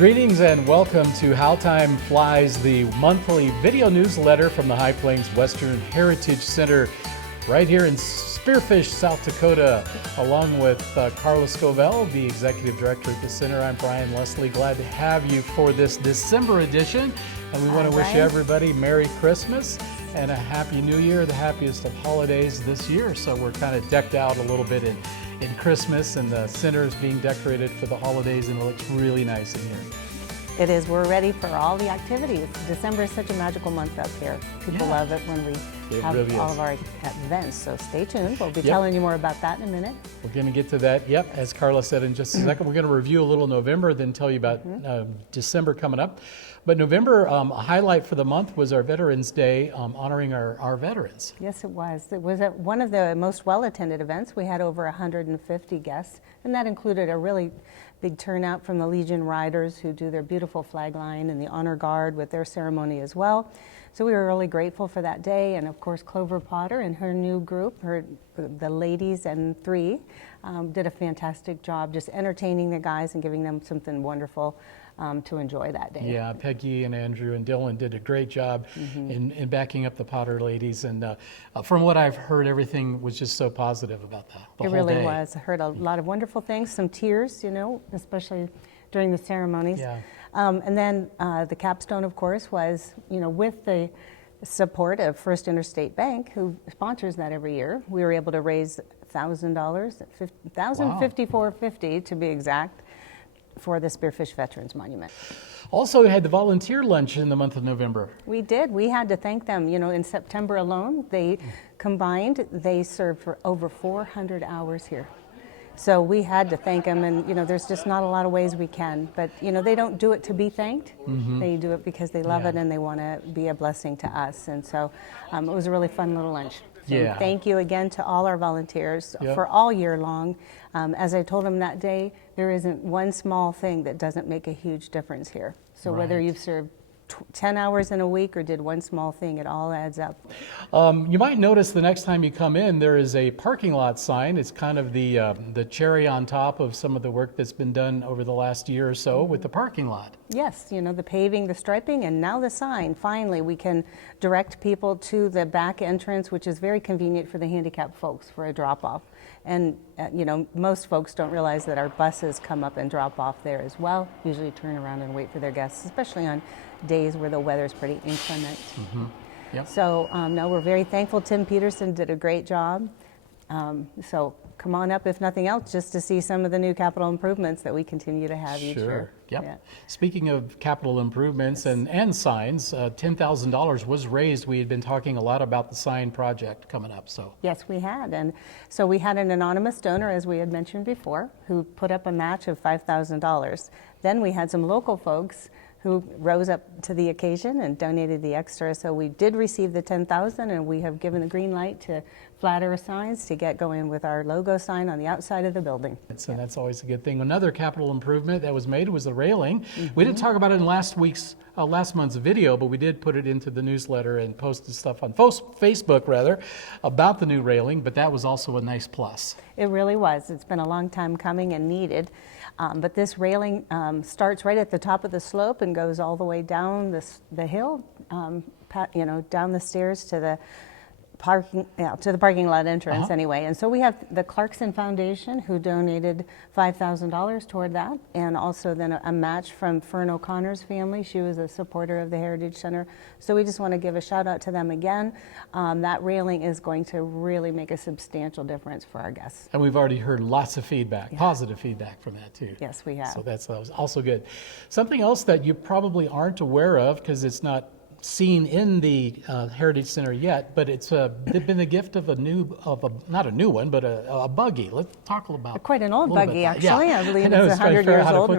Greetings and welcome to How Time Flies, the monthly video newsletter from the High Plains Western Heritage Center right here in Spearfish, South Dakota, along with Carla Scovell, the Executive Director at the Center. I'm Brian Leslie. Glad to have you for this December edition. And we want to wish everybody Merry Christmas and a Happy New Year, the happiest of holidays this year. So we're kind of decked out a little bit in Christmas, and the center is being decorated for the holidays, and it looks really nice in here. It is. We're ready for all the activities. December is such a magical month up here. People love it when we have all of our events. So stay tuned. We'll be telling you more about that in a minute. We're going to get to that, as Carla said in just a second. We're going to review a little November, then tell you about December coming up. But November, a highlight for the month was our Veterans Day, honoring our veterans. Yes, it was. It was one of the most well-attended events. We had over 150 guests, and that included a really big turnout from the Legion Riders, who do their beautiful flag line, and the Honor Guard with their ceremony as well. So we were really grateful for that day. And of course, Clover Potter and her new group, the ladies and three, did a fantastic job just entertaining the guys and giving them something wonderful to enjoy that day. Yeah, Peggy and Andrew and Dylan did a great job in backing up the Potter ladies. And from what I've heard, everything was just so positive about that. It really was. I heard a lot of wonderful things, some tears, especially during the ceremonies. Yeah. And then the capstone, of course, was, with the support of First Interstate Bank, who sponsors that every year, we were able to raise $1,000, $1,054.50 to be exact, for the Spearfish Veterans Monument. Also, we had the volunteer lunch in the month of November. We did. We had to thank them. In September alone, they served for over 400 hours here. So we had to thank them, and there's just not a lot of ways we can. But they don't do it to be thanked. They do it because they love it and they want to be a blessing to us. And so it was a really fun little lunch. So thank you again to all our volunteers for all year long. As I told them that day, there isn't one small thing that doesn't make a huge difference here. So whether you've served 10 hours in a week or did one small thing, it all adds up. You might notice the next time you come in, there is a parking lot sign. It's kind of the cherry on top of some of the work that's been done over the last year or so with the parking lot. Yes, the paving, the striping, and now the sign. Finally, we can direct people to the back entrance, which is very convenient for the handicapped folks for a drop-off. And, most folks don't realize that our buses come up and drop off there as well, usually turn around and wait for their guests, especially on days where the weather's pretty inclement. So, no, we're very thankful. Tim Peterson did a great job. So come on up, if nothing else, just to see some of the new capital improvements that we continue to have each year. Yeah. Speaking of capital improvements and signs, $10,000 was raised. We had been talking a lot about the sign project coming up. So yes, we had. And so we had an anonymous donor, as we had mentioned before, who put up a match of $5,000. Then we had some local folks who rose up to the occasion and donated the extra. So we did receive the $10,000, and we have given the green light to Flatter Signs to get going with our logo sign on the outside of the building. So that's always a good thing. Another capital improvement that was made was the railing. We didn't talk about it in last month's video, but we did put it into the newsletter and posted stuff on Facebook about the new railing, but that was also a nice plus. It really was. It's been a long time coming and needed. But this railing starts right at the top of the slope and goes all the way down the hill, down the stairs to the parking lot entrance anyway. And so we have the Clarkson Foundation, who donated $5,000 toward that, and also then a match from Fern O'Connor's family. She was a supporter of the Heritage Center. So we just want to give a shout out to them again. That railing is going to really make a substantial difference for our guests. And we've already heard lots of feedback, positive feedback from that too. Yes, we have. So that was also good. Something else that you probably aren't aware of, because it's not seen in the Heritage Center yet, but it's been the gift of not a new one, but a buggy. Let's talk about quite an old buggy, actually. Yeah. I believe it's 100 years old.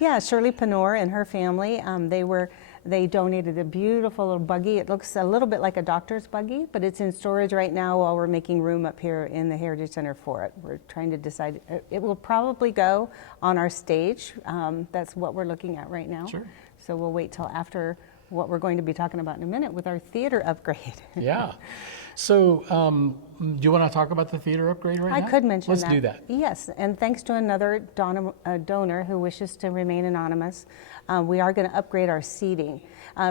Yeah, Shirley Penor and her family, they donated a beautiful little buggy. It looks a little bit like a doctor's buggy, but it's in storage right now while we're making room up here in the Heritage Center for it. We're trying to decide. It will probably go on our stage. That's what we're looking at right now. Sure. So we'll wait till after what we're going to be talking about in a minute with our theater upgrade. Yeah. So, do you want to talk about the theater upgrade right now? I could mention that. Let's do that. Yes, and thanks to another donor who wishes to remain anonymous, we are going to upgrade our seating.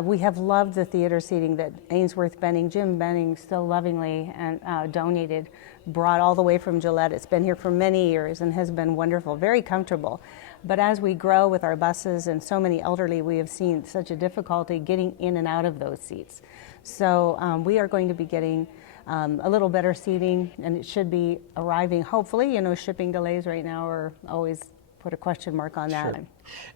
We have loved the theater seating that Ainsworth Benning, Jim Benning, so lovingly and donated, brought all the way from Gillette. It's been here for many years and has been wonderful, very comfortable. But as we grow with our buses and so many elderly, we have seen such a difficulty getting in and out of those seats. So we are going to be getting a little better seating, and it should be arriving, hopefully. You know, shipping delays right now are always put a question mark on that. Sure.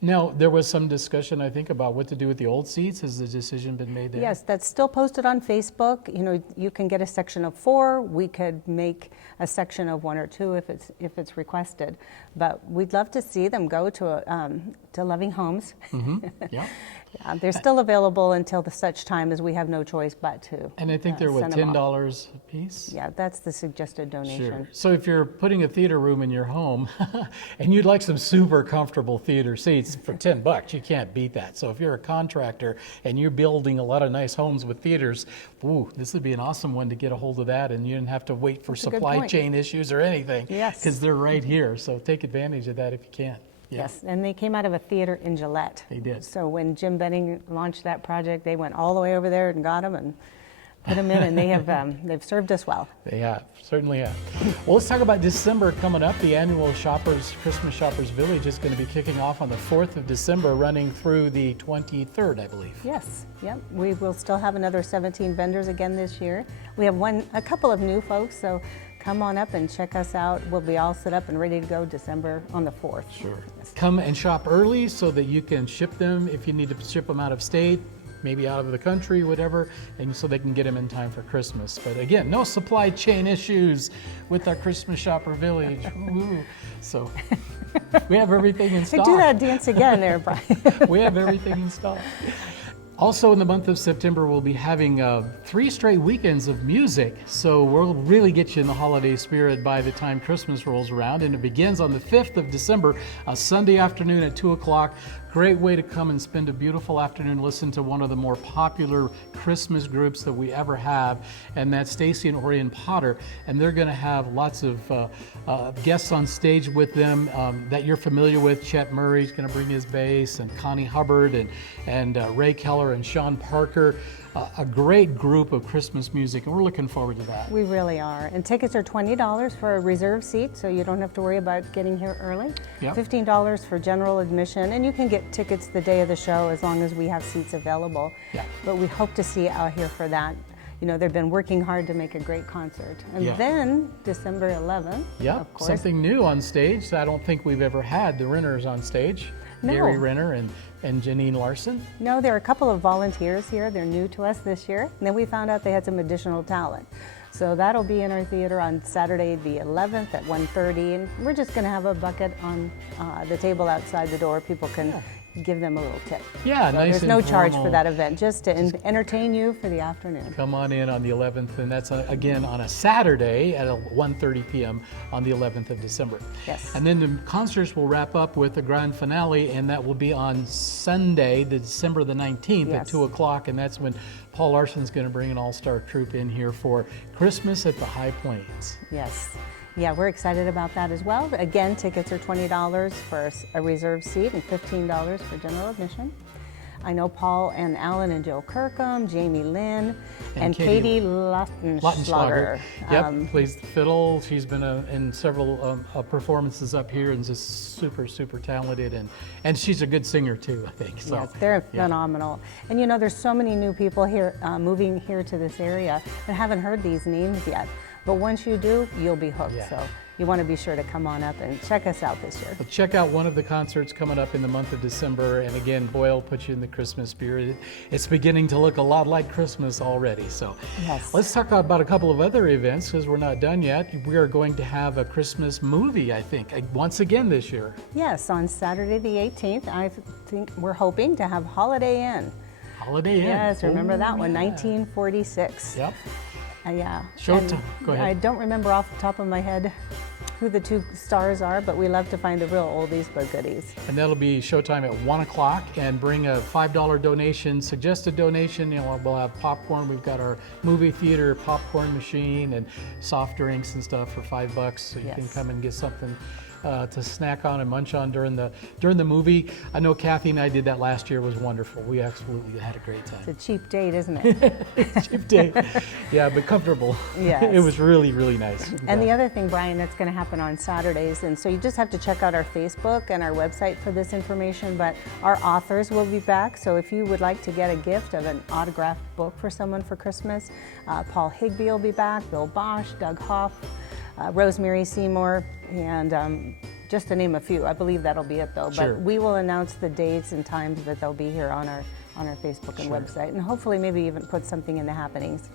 Now, there was some discussion, I think, about what to do with the old seats. Has the decision been made there? Yes, that's still posted on Facebook. You know, you can get a section of 4. We could make a section of 1 or 2 if it's requested. But we'd love to see them go to Loving Homes. Mm-hmm. Yeah. Yeah, they're still available until such time as we have no choice but to. And I think they're what, $10 a piece? Yeah, that's the suggested donation. Sure. So if you're putting a theater room in your home and you'd like some super comfortable theater seats for $10, you can't beat that. So if you're a contractor and you're building a lot of nice homes with theaters, ooh, this would be an awesome one to get a hold of that, and you didn't have to wait for supply chain issues or anything. Yes. Because they're right here. So take advantage of that if you can. Yeah. Yes, and they came out of a theater in Gillette. They did. So when Jim Benning launched that project, they went all the way over there and got them and put them in, and they have they've served us well. They have, certainly have. Well, let's talk about December coming up. The annual Christmas Shoppers Village is going to be kicking off on the 4th of December, running through the 23rd, I believe. Yes, yep. We will still have another 17 vendors again this year. We have a couple of new folks, so come on up and check us out. We'll be all set up and ready to go December on the 4th. Sure. Yes. Come and shop early so that you can ship them if you need to ship them out of state, maybe out of the country, whatever, and so they can get them in time for Christmas. But again, no supply chain issues with our Christmas Shopper Village. Ooh. So we have everything in stock. Do that dance again there, Brian. We have everything in stock. Also in the month of September, we'll be having 3 straight weekends of music. So we'll really get you in the holiday spirit by the time Christmas rolls around. And it begins on the 5th of December, a Sunday afternoon at 2 o'clock. Great way to come and spend a beautiful afternoon, listen to one of the more popular Christmas groups that we ever have, and that's Stacy and Orion Potter. And they're going to have lots of guests on stage with them that you're familiar with. Chet Murray's going to bring his bass, and Connie Hubbard, and Ray Keller and Sean Parker. A great group of Christmas music, and we're looking forward to that. We really are. And tickets are $20 for a reserve seat, so you don't have to worry about getting here early. Yep. $15 for general admission, and you can get tickets the day of the show as long as we have seats available. Yeah. But we hope to see you out here for that. You know, they've been working hard to make a great concert. And Yeah. then December 11th, Yeah, of course. something new on stage. I don't think we've ever had the Renners on stage. No. Gary Renner and Janine Larson. No, there are a couple of volunteers here. They're new to us this year. And then we found out they had some additional talent. So that'll be in our theater on Saturday the 11th at 1:30. And we're just going to have a bucket on the table outside the door. People can give them a little tip. Yeah, So nice. there's no charge for informal. that event, just to entertain you for the afternoon. Come on in on the 11th, and that's again on a Saturday at 1:30 p.m. on the 11th of December. Yes. And then the concerts will wrap up with the grand finale, and that will be on Sunday, December the 19th at Yes. 2 o'clock, and that's when Paul Larson's going to bring an all-star troupe in here for Christmas at the High Plains. Yes. Yeah, we're excited about that as well. Again, tickets are $20 for a reserved seat and $15 for general admission. I know Paul and Alan and Joe Kirkham, Jamie Lynn, and Katie Lautenschlager. Yep, plays the fiddle. She's been in several performances up here and just super, super talented. And she's a good singer too, I think. So, Yes, they're phenomenal. And you know, there's so many new people here moving here to this area and haven't heard these names yet. But once you do, you'll be hooked. Yeah. So you want to be sure to come on up and check us out this year. But check out one of the concerts coming up in the month of December. And again, Boyle puts you in the Christmas spirit. It's beginning to look a lot like Christmas already. So Yes. let's talk about a couple of other events because we're not done yet. We are going to have a Christmas movie, I think, once again this year. Yes, on Saturday the 18th, I think we're hoping to have Holiday Inn. Holiday Inn. Yes, remember that one, yeah. 1946. Yep. Yeah. Showtime. And Go ahead. I don't remember off the top of my head who the two stars are, but we love to find the real oldies but goodies. And that'll be showtime at 1 o'clock, and bring a $5 donation, suggested donation. We'll have popcorn. We've got our movie theater popcorn machine and soft drinks and stuff for $5, so you can come and get something to snack on and munch on during the movie. I know Kathy and I did that last year. It was wonderful. We absolutely had a great time. It's a cheap date, isn't it? Cheap date. Yeah, but comfortable. Yes. It was really, really nice. And the other thing, Brian, that's going to happen on Saturdays, and so you just have to check out our Facebook and our website for this information, but our authors will be back. So if you would like to get a gift of an autographed book for someone for Christmas, Paul Higby will be back, Bill Bosch, Doug Hoff, Rosemary Seymour, and just to name a few. I believe that'll be it, though. Sure. But we will announce the dates and times that they'll be here on our Facebook and website, and hopefully maybe even put something in the happenings.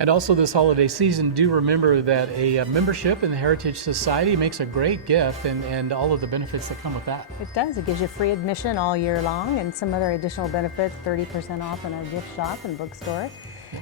And also this holiday season, do remember that a membership in the Heritage Society makes a great gift, and all of the benefits that come with that. It does. It gives you free admission all year long and some other additional benefits, 30% off in our gift shop and bookstore,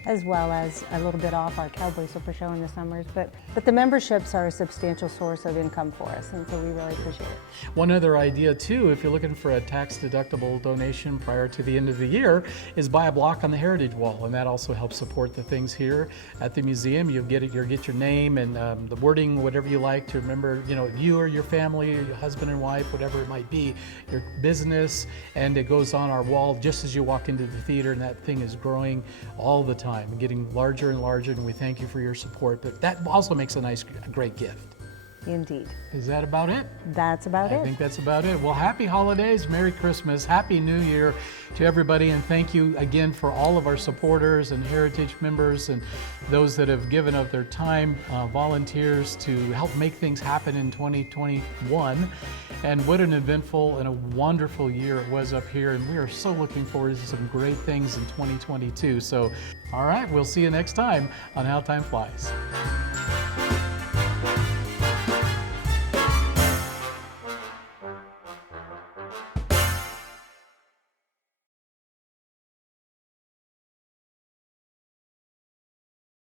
as well as a little bit off our Cowboy Super Show in the summers. But the memberships are a substantial source of income for us, and so we really appreciate it. One other idea too, if you're looking for a tax-deductible donation prior to the end of the year, is buy a block on the Heritage Wall, and that also helps support the things here at the museum. You'll get your name and the wording, whatever you like to remember, you or your family, your husband and wife, whatever it might be, your business, and it goes on our wall just as you walk into the theater, and that thing is growing all the time, getting larger and larger, and we thank you for your support. But that also makes a great gift. Indeed. Is that about it? That's about it. I think that's about it. Well, happy holidays, Merry Christmas, Happy New Year to everybody, and thank you again for all of our supporters and Heritage members and those that have given of their time, volunteers to help make things happen in 2021. And what an eventful and a wonderful year it was up here, and we are so looking forward to some great things in 2022. So, all right, we'll see you next time on How Time Flies.